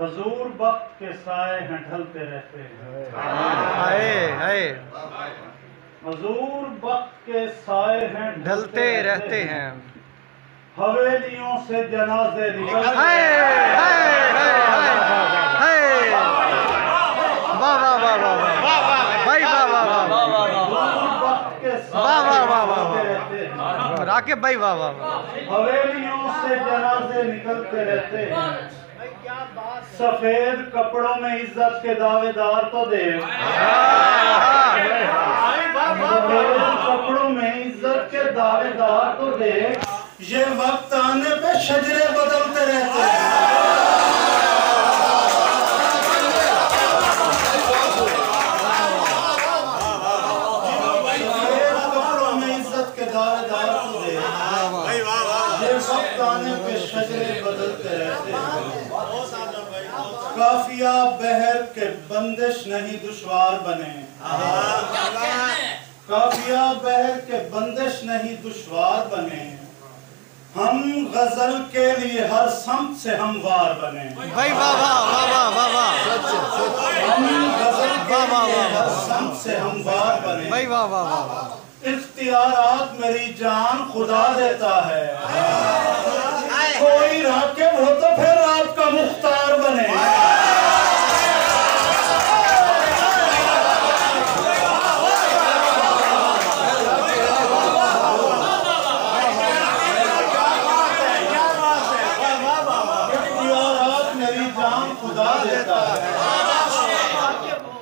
हजूर वक्त के साए हैं ढलते रहते हैं। हाय हाय हजूर वक्त के साए हैं ढलते रहते हैं। हवेलियों से जनाजे निकलते हाय हाय हाय हाय वाह वाह वाह वाह भाई वाह वाह वाह वक्त के वाह वाह वाह वाह ढलते रहते हैं। राकिब भाई वाह वाह वाह हवेलियों से जनाजे निकलते रहते हैं। सफेद कपड़ों में इज्जत के दावेदार तो देख, सफेद कपड़ों में इज्जत के दावेदार तो देख, ये वक्त आने पे शजरे बदलते रहते हैं। सफेद कपड़ों में इज्जत के दावेदार तो देख, ये वक्त आने पे शजरे बदलते रहते हैं। काफिया बहर के बंदिश नहीं दुश्वार बने, काफिया बहर के बंदिश नहीं दुश्वार बने। हम गजल के लिए हर सम्त से हमवार बने। भाई वाह वाह वाह वाह वाह हम गजल के लिए हर सम्त से हमवार बने। भाई वाह वाह वाह इख्तियारात मेरी जान खुदा देता है। कोई राकिब हो तो फिर आपका मुख्तार बने। इख्तियारात मेरी जान खुदा देता है।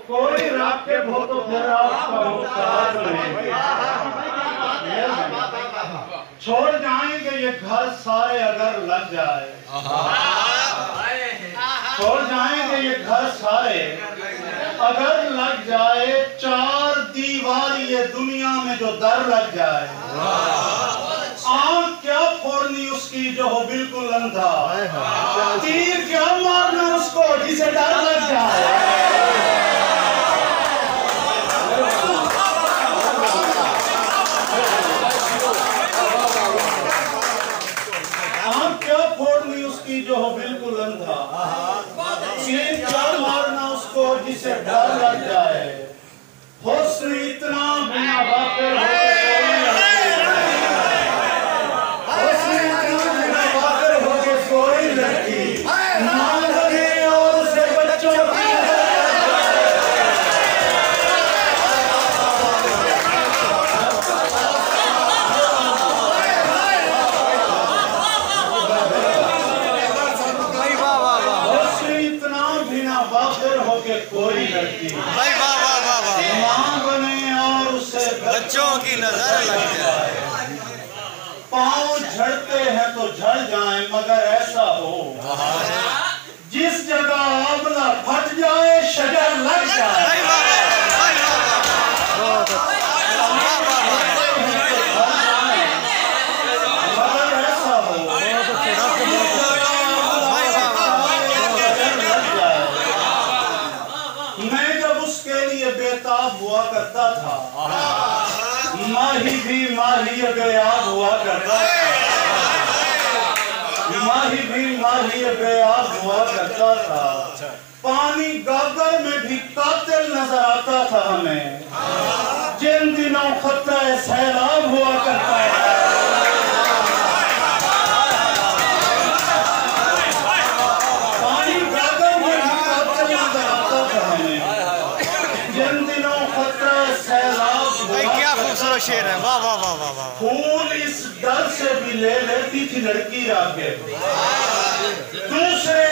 कोई राकिब हो तो फिर आपका मुख्तार बने। छोड़ जाएंगे ये घर सारे अगर लग जाए, छोड़ जाएंगे ये घर सारे अगर लग जाए। चार दीवार ये दुनिया में जो दर लग जाए, आंख क्या फोड़नी उसकी जो हो बिल्कुल अंधा, तीर क्या मारना उसको जिसे डर लग जाए। क्या फोड़नी उसकी जो हो बिल्कुल अंधा, तीर क्या मारना उसको जिसे डर लग जाए। हुस्न इतना बिना वाक़िर होके कोई लड़की ना लगे और उसे बच्चों की कोई लड़की भाई वाह वाह वाह वाह मां बने और उसे बच्चों की नजर लग जाए। पाँव झड़ते हैं तो झड़ जाएं, मगर ऐसा हो जिस जगह आंवला फट जाए शजर लग जाए। भाई वाह भाई वाह वाह मगर ऐसा हो मैं जब उसके लिए बेताब हुआ करता था, माही भी माही बेआब हुआ करता था, माही भी माही बेआब हुआ करता था। पानी गागर में भी कातिल नजर आता था हमें, जिन दिनों खतरा सैलाब हुआ करता था। शेर है वाह वाह वाह वाह वाह। खून इस डर से भी ले लेती थी लड़की आके, दूसरे